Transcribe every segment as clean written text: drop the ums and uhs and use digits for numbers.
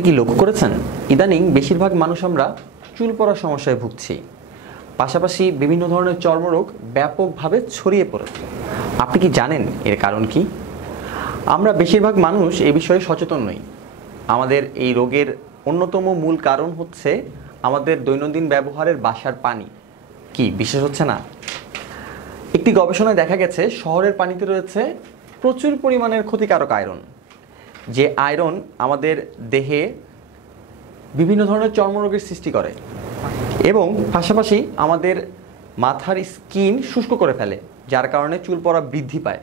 আপনি কি লক্ষ্য করেছেন ইদানিং বেশিরভাগ মানুষ আমরা চুল পড়ার সমস্যায় ভুগছি, পাশাপাশি বিভিন্ন ধরনের চর্মরোগ ব্যাপকভাবে ছড়িয়ে পড়েছে। আপনি কি জানেন এর কারণ কি? আমরা বেশিরভাগ মানুষ এ বিষয়ে সচেতন নই। আমাদের এই রোগের অন্যতম মূল কারণ হচ্ছে আমাদের দৈনন্দিন ব্যবহারের বাসার পানি। কি বিশেষ হচ্ছে না? একটি গবেষণায় দেখা গেছে শহরের পানিতে রয়েছে প্রচুর পরিমাণের ক্ষতিকারক আয়রন, যে আয়রন আমাদের দেহে বিভিন্ন ধরনের চর্মরোগের সৃষ্টি করে এবং পাশাপাশি আমাদের মাথার স্কিন শুষ্ক করে ফেলে, যার কারণে চুল পড়া বৃদ্ধি পায়।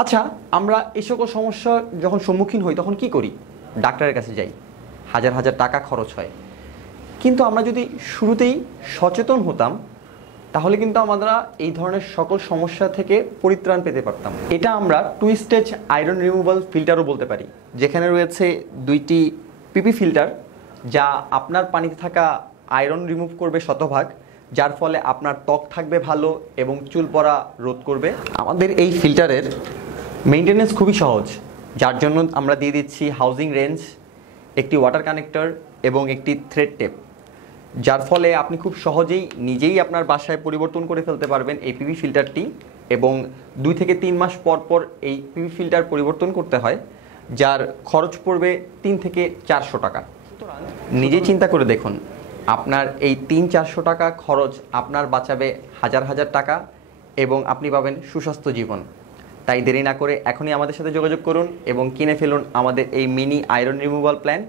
আচ্ছা, আমরা এই সকল সমস্যা যখন সম্মুখীন হই তখন কি করি? ডাক্তারের কাছে যাই, হাজার হাজার টাকা খরচ হয়। কিন্তু আমরা যদি শুরুতেই সচেতন হতাম তাহলে কিন্তু আমরা এই ধরনের সকল সমস্যা থেকে পরিত্রাণ পেতে পারতাম। এটা আমরা 2 স্টেজ আয়রন রিমুভাল ফিল্টারও বলতে পারি, যেখানে রয়েছে 2টি পিপি ফিল্টার, যা আপনার পানিতে থাকা আয়রন রিমুভ করবে শতভাগ, যার ফলে আপনার ত্বক থাকবে ভালো এবং চুল পড়া রোধ করবে। আমাদের এই ফিল্টারের মেইনটেনেন্স খুবই সহজ, যার জন্য আমরা দিয়ে দিচ্ছি হাউজিং রেঞ্জ, একটি ওয়াটার কানেক্টর এবং একটি থ্রেড টেপ, যার ফলে আপনি খুব সহজেই নিজেই আপনার বাসায় পরিবর্তন করে ফেলতে পারবেন এই পিপি ফিল্টারটি। এবং 2 থেকে 3 মাস পর পর এই পিপি ফিল্টার পরিবর্তন করতে হয়, যার খরচ পড়বে 3 থেকে 400 টাকা। নিজেই চিন্তা করে দেখুন, আপনার এই 300-400 টাকা খরচ আপনার বাঁচাবে হাজার হাজার টাকা এবং আপনি পাবেন সুস্বাস্থ্য জীবন। তাই দেরি না করে এখনই আমাদের সাথে যোগাযোগ করুন এবং কিনে ফেলুন আমাদের এই মিনি আয়রন রিমুভাল প্ল্যান্ট।